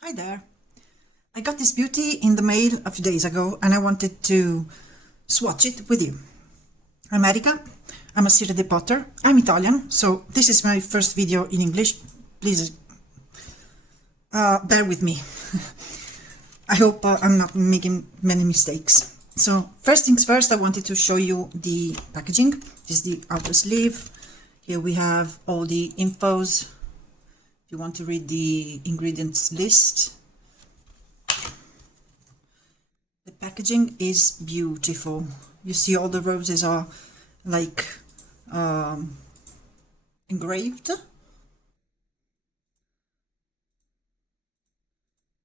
Hi there. I got this beauty in the mail a few days ago and I wanted to swatch it with you. I'm Erika. I'm a Serie Potter. I'm Italian, so this is my first video in English. Please bear with me. I hope I'm not making many mistakes. So first things first, I wanted to show you the packaging. This is the outer sleeve. Here we have all the infos. If you want to read the ingredients list. The packaging is beautiful. You see all the roses are like engraved.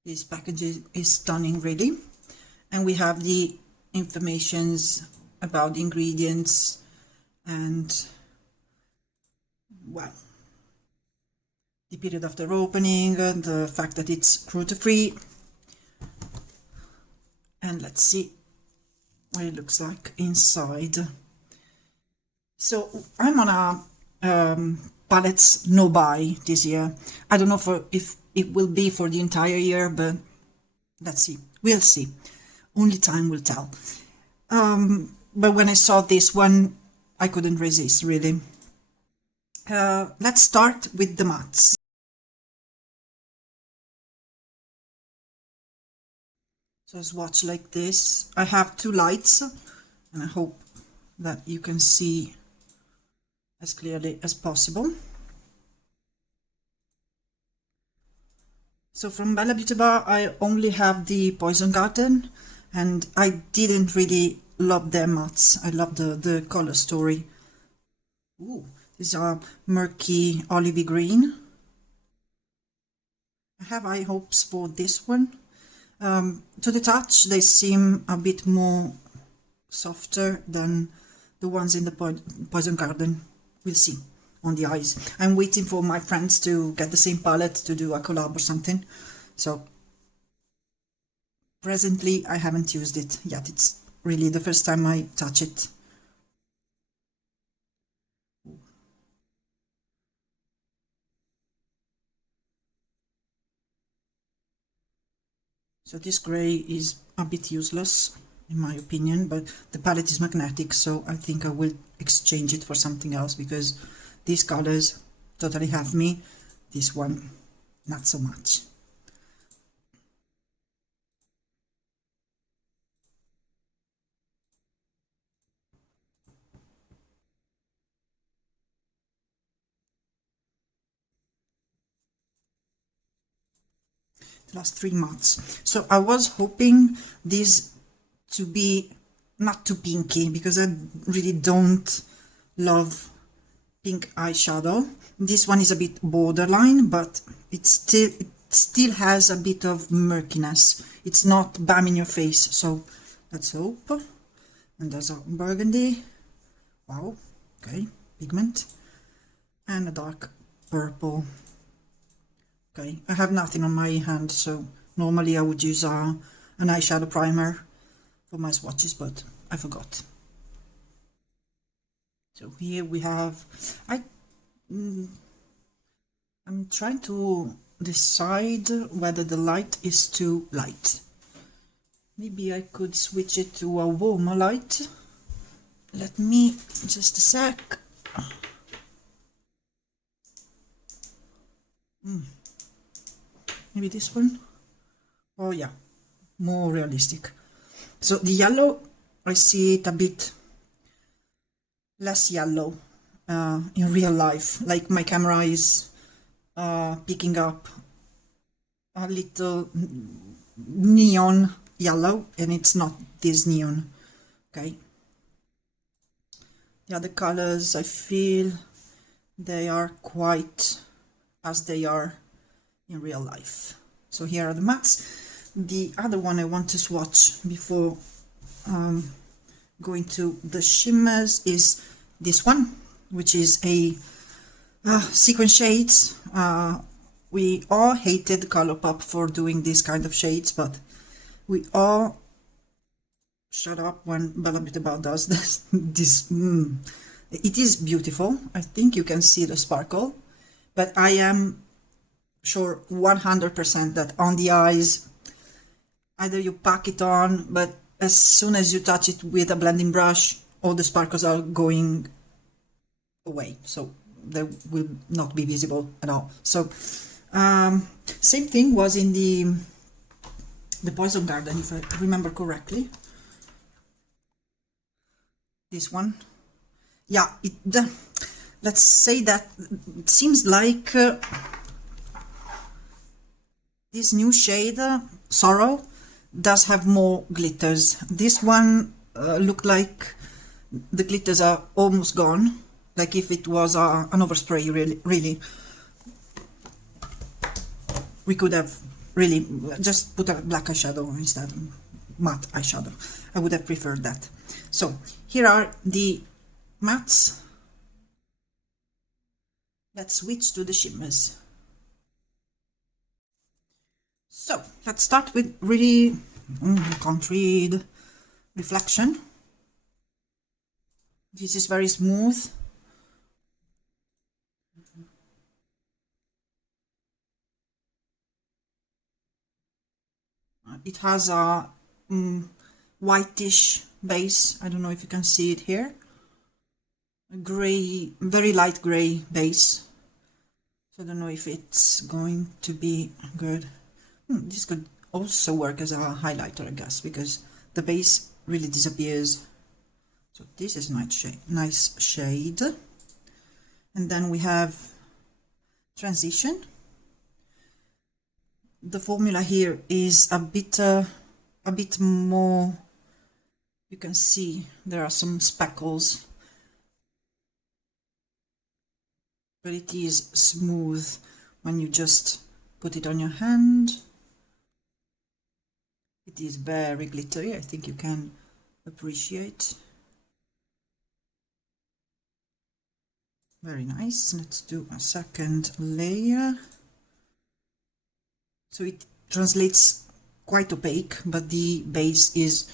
This packaging is stunning really. And we have the informations about the ingredients and, well, the period after opening, the fact that it's cruelty-free. And let's see what it looks like inside. So I'm on a palettes no buy this year. I don't know if it will be for the entire year, but let's see. We'll see. Only time will tell. But when I saw this one, I couldn't resist really. Let's start with the mattes. So swatch like this. I have two lights and I hope that you can see as clearly as possible. So from Bellabeautebar I only have the Poison Garden and I didn't really love their mattes. I love the color story. Ooh, these are murky olivey green. I have high hopes for this one. To the touch they seem a bit more softer than the ones in the Poison Garden. We'll see on the eyes. I'm waiting for my friends to get the same palette to do a collab or something. So presently I haven't used it yet. It's really the first time I touch it. So this grey is a bit useless in my opinion, but the palette is magnetic, so I think I will exchange it for something else because these colors totally have me. This one, not so much. The last three mattes. So I was hoping this to be not too pinky because I really don't love pink eyeshadow. This one is a bit borderline, but it still has a bit of murkiness. It's not bam in your face, so let's hope. And there's a burgundy. Wow, okay, pigment. And a dark purple. Okay, I have nothing on my hand, so normally I would use an eyeshadow primer for my swatches, but I forgot. So here we have, I'm trying to decide whether the light is too light. Maybe I could switch it to a warmer light. Let me, just a sec. Maybe this one. Oh yeah, more realistic. So the yellow, I see it a bit less yellow in real life. Like my camera is picking up a little neon yellow, and it's not this neon. Okay. The other colors, I feel they are quite as they are in real life. So here are the mattes. The other one I want to swatch before going to the shimmers is this one, which is a sequin shades. We all hated Colourpop for doing these kind of shades, but we all shut up when Bellabeautebar does this. It is beautiful. I think you can see the sparkle, but I am sure 100% that on the eyes, either you pack it on, but as soon as you touch it with a blending brush, all the sparkles are going away, so they will not be visible at all. So same thing was in the Poison Garden, if I remember correctly. This one, yeah, let's say that it seems like this new shade, Sorrow, does have more glitters. This one looked like the glitters are almost gone, like if it was an overspray. Really, we could have really just put a black eyeshadow instead, matte eyeshadow. I would have preferred that. So here are the mattes. Let's switch to the shimmers. So let's start with really, can't read, Reflection. This is very smooth. It has a whitish base. I don't know if you can see it here. A gray, very light gray base. So I don't know if it's going to be good. This could also work as a highlighter, I guess, because the base really disappears. So this is nice shade. And then we have Transition. The formula here is a bit more, you can see there are some speckles, but it is smooth when you just put it on your hand. It is very glittery, I think you can appreciate. Very nice. Let's do a second layer. So it translates quite opaque, but the base is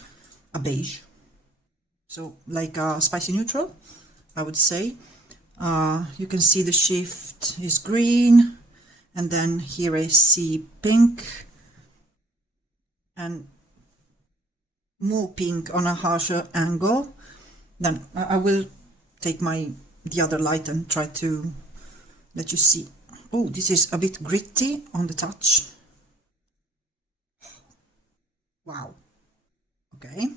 a beige. So like a spicy neutral, I would say. You can see the shift is green, and then here I see pink, and more pink on a harsher angle. Then I will take the other light and try to let you see. Oh, this is a bit gritty on the touch. Wow. Okay.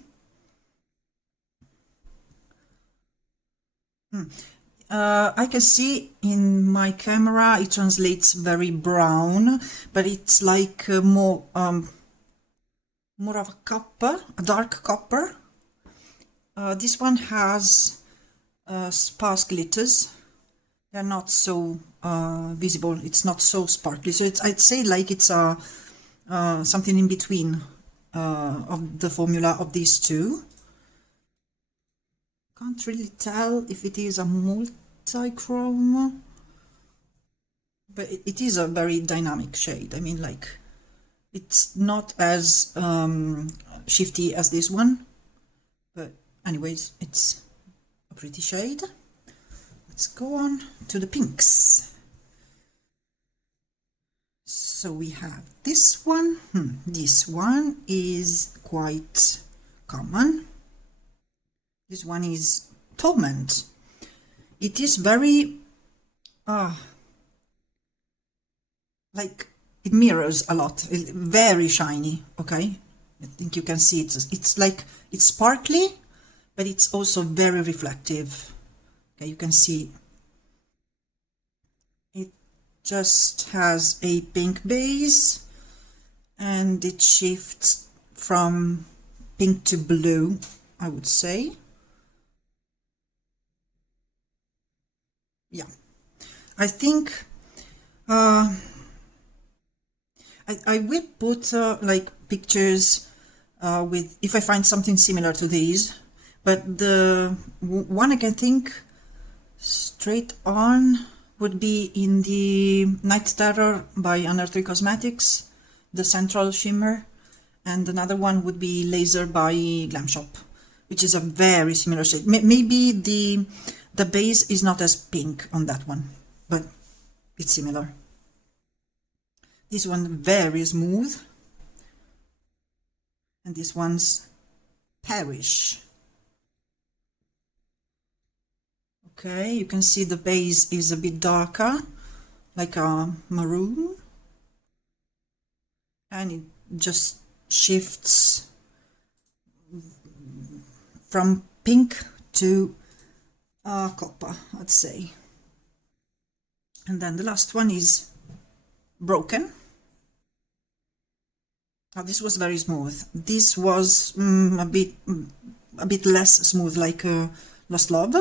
I can see in my camera it translates very brown, but it's like more of a copper, a dark copper. This one has sparse glitters. They're not so visible. It's not so sparkly. So I'd say like it's something in between of the formula of these two. Can't really tell if it is a multi-chrome, but it is a very dynamic shade. I mean, like, it's not as shifty as this one, but anyways, it's a pretty shade. Let's go on to the pinks. So we have this one. This one is quite common. This one is Torment. It is very like it mirrors a lot, very shiny. Okay, I think you can see it. It's like it's sparkly, but it's also very reflective. Okay, you can see it just has a pink base, and it shifts from pink to blue, I would say. Yeah, I think I will put like pictures with, if I find something similar to these, but the one I can think straight on would be in the Night Terror by Unearthly Cosmetics, the central shimmer, and another one would be Laser by Glamshop, which is a very similar shade. Maybe the base is not as pink on that one, but it's similar. This one very smooth, and this one's perish. Okay, you can see the base is a bit darker, like a maroon, and it just shifts from pink to copper, I'd say. And then the last one is broken. Oh, this was very smooth. This was a bit less smooth, like Lost Love.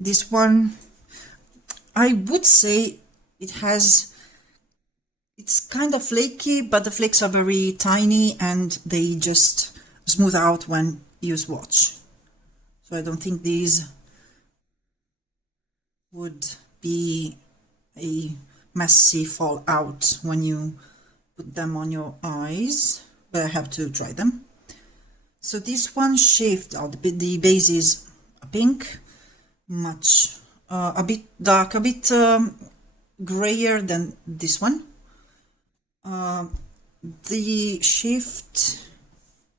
This one, I would say it's kind of flaky, but the flakes are very tiny and they just smooth out when you swatch. So I don't think these would be a messy fallout when you put them on your eyes, but I have to try them. So this one shifts, the base is pink, a bit dark, a bit grayer than this one. The shift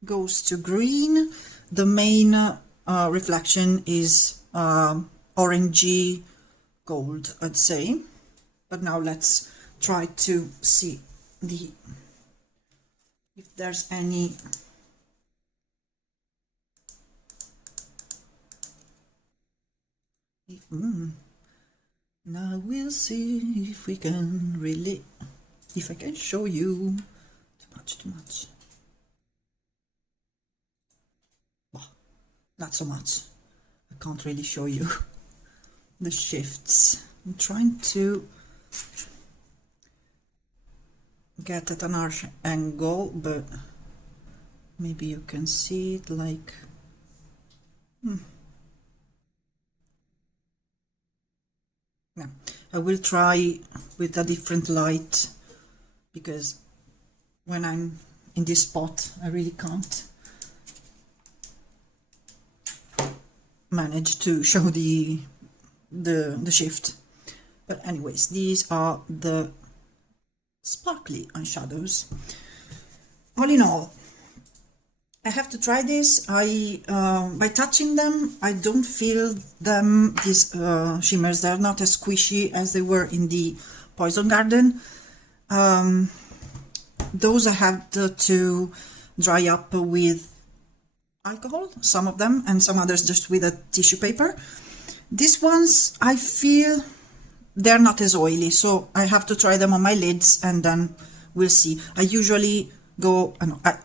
goes to green. The main reflection is orangey gold, I'd say. But now let's try to see if there's any now we'll see if we can really, if I can show you. Too much. Well, not so much. I can't really show you the shifts. I'm trying to get at an arch angle, but maybe you can see it like yeah. I will try with a different light, because when I'm in this spot I really can't manage to show the shift. But anyways, these are the sparkly eyeshadows. All in all, I have to try this. By touching them, I don't feel them, these shimmers. They're not as squishy as they were in the Poison Garden. Those I had to dry up with alcohol, some of them, and some others just with a tissue paper. These ones, I feel they're not as oily, so I have to try them on my lids and then we'll see. I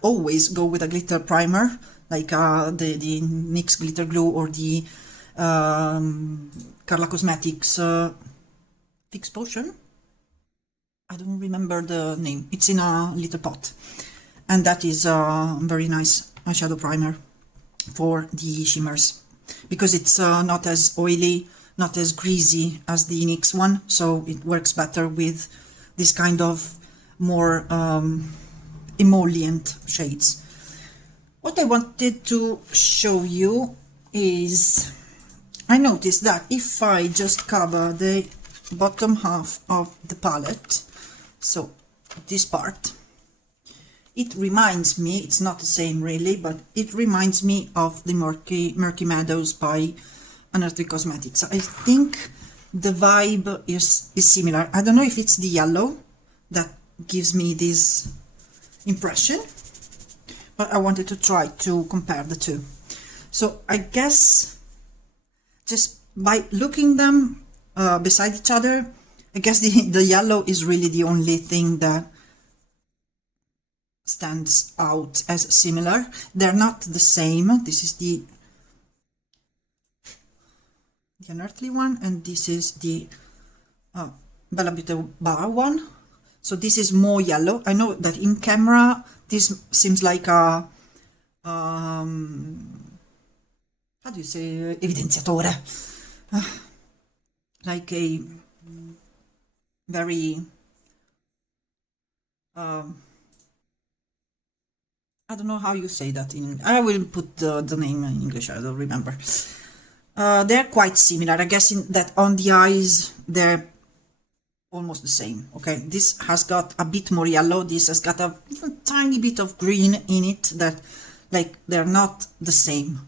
always go with a glitter primer, like the NYX glitter glue or the Carla Cosmetics Fix Potion. I don't remember the name. It's in a little pot, and that is a very nice eyeshadow primer for the shimmers, because it's not as oily, not as greasy as the NYX one, so it works better with this kind of more emollient shades. What I wanted to show you is, I noticed that if I just cover the bottom half of the palette, so this part, it reminds me, it's not the same really, but it reminds me of the Murky Meadows by Unearthly Cosmetics. I think the vibe is similar. I don't know if it's the yellow that gives me this impression, but I wanted to try to compare the two. So I guess just by looking them beside each other, I guess the yellow is really the only thing that stands out as similar. They're not the same. This is the Unearthly one, and this is the Bellabeautebar one. So this is more yellow. I know that in camera this seems like a how do you say, evidenziatore, like a very I don't know how you say that in, I will put the name in English, I don't remember. They're quite similar. I guess in that on the eyes they're almost the same. Okay, this has got a bit more yellow, this has got a tiny bit of green in it, that like they're not the same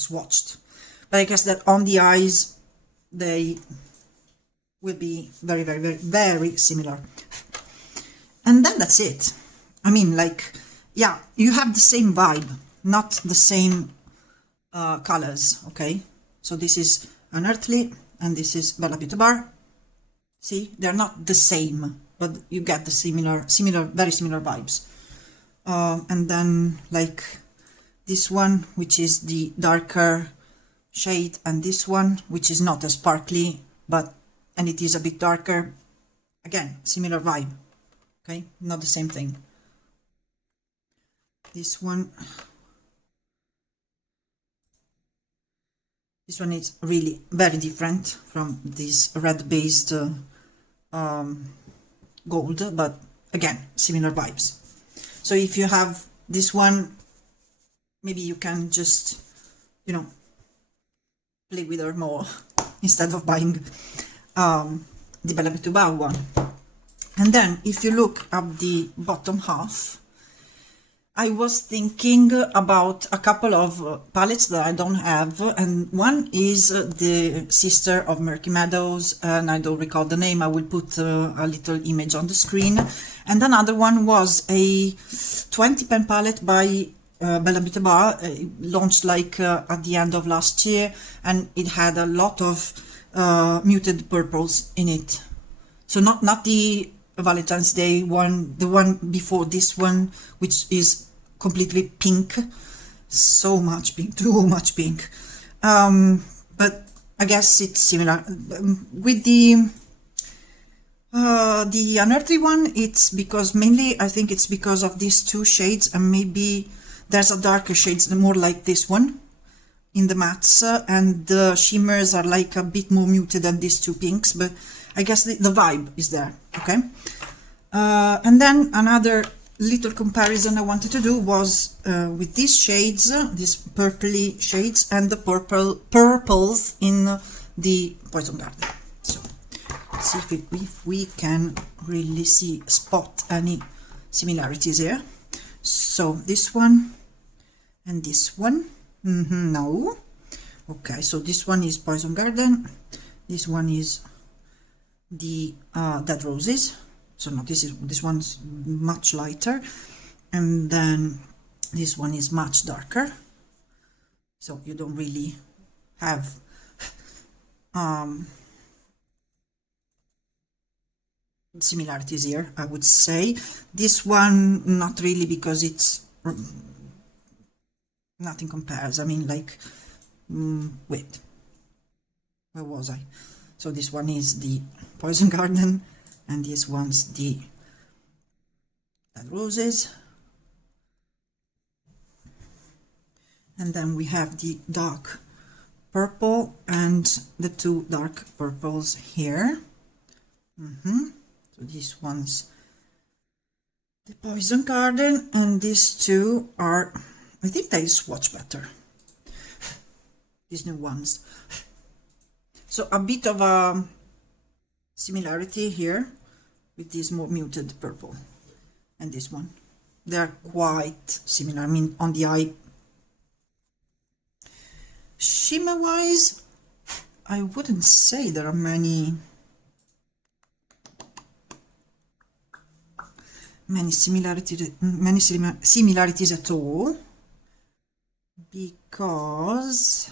swatched, but I guess that on the eyes they will be very, very, very, very similar. And then that's it. I mean, like, yeah, you have the same vibe, not the same colors. Okay, so this is Unearthly and this is Bellabeautebar. See, they're not the same, but you get the similar, very similar vibes. And then like this one, which is the darker shade, and this one, which is not as sparkly, and it is a bit darker. Again, similar vibe. Okay, not the same thing. This one is really very different from this red-based gold, but again, similar vibes. So if you have this one, maybe you can just, you know, play with her more instead of buying the Bellabeautebar one. And then if you look at the bottom half, I was thinking about a couple of palettes that I don't have, and one is the sister of Murky Meadows, and I don't recall the name. I will put a little image on the screen. And another one was a 20 pen palette by Bellabeautebar, launched like at the end of last year, and it had a lot of muted purples in it. So not the Valentine's Day one, the one before this one, which is completely pink, so much pink, too much pink. But I guess it's similar with the Unearthly one. It's because mainly I think it's because of these two shades, and maybe there's a darker shades more like this one in the mattes, and the shimmers are like a bit more muted than these two pinks, but I guess the vibe is there. Okay, and then another little comparison I wanted to do was with these shades, these purpley shades, and the purples in the Poison Garden. So let's see if we can really spot any similarities here. So this one and this one, no. Okay, so this one is Poison Garden, this one is the Dead Roses. So no, this one's much lighter, and then this one is much darker. So you don't really have similarities here, I would say. This one, not really, because it's nothing compares. I mean, like, wait, where was I? So this one is the Poison Garden, and this one's the Dead Roses. And then we have the dark purple and the two dark purples here. So this one's the Poison Garden, and these two are, I think they swatch better, these new ones. So a bit of a similarity here with this more muted purple and this one. They are quite similar. I mean, on the eye, shimmer wise, I wouldn't say there are many similarities at all, because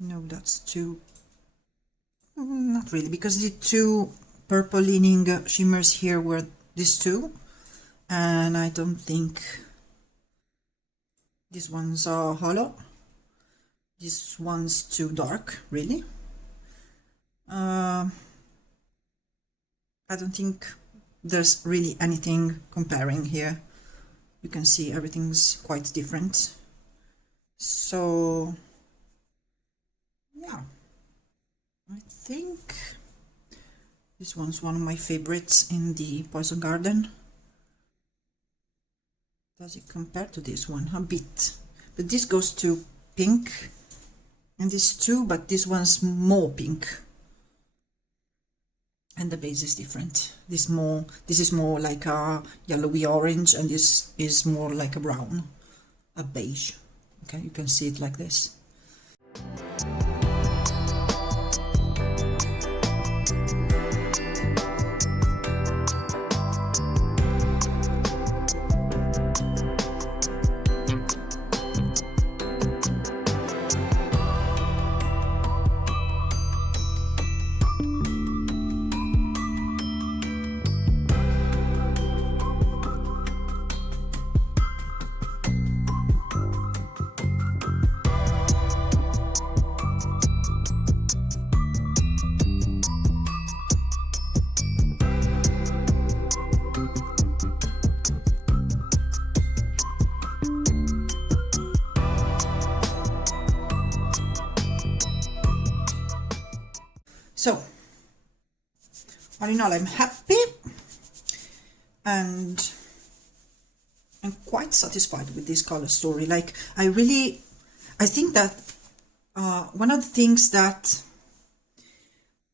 no, that's too, not really, because the two purple leaning shimmers here were these two, and I don't think this one's hollow, this one's too dark, really. I don't think there's really anything comparing here. You can see everything's quite different. So yeah, I think this one's one of my favorites in the Poison Garden. Does it compare to this one? A bit, but this goes to pink, and this too, but this one's more pink. and the base is different. This is more like a yellowy orange, and this is more like a brown, a beige. Okay, you can see it like this. So, all in all, I'm happy and I'm quite satisfied with this color story. Like, I think that one of the things that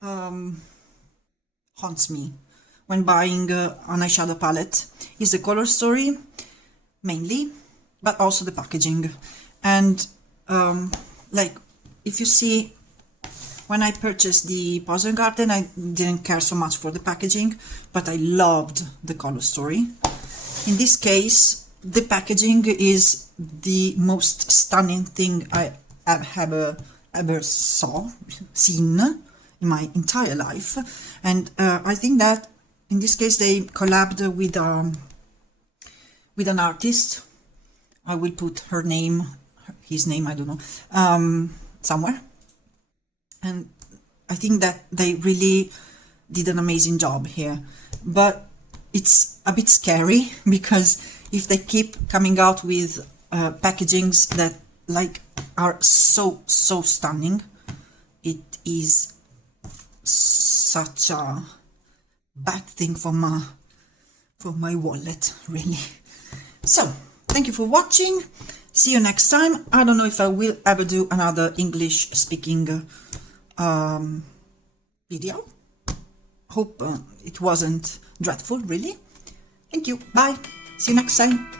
haunts me when buying an eyeshadow palette is the color story, mainly, but also the packaging. And like, if you see, when I purchased the Poison Garden, I didn't care so much for the packaging, but I loved the color story. In this case, the packaging is the most stunning thing I have ever seen in my entire life. And I think that in this case they collabed with an artist. I will put her name, his name, I don't know, somewhere. And I think that they really did an amazing job here. But it's a bit scary, because if they keep coming out with packagings that like are so stunning, it is such a bad thing for my wallet, really. So thank you for watching. See you next time. I don't know if I will ever do another English speaking video. Hope it wasn't dreadful, really. Thank you. Bye. See you next time.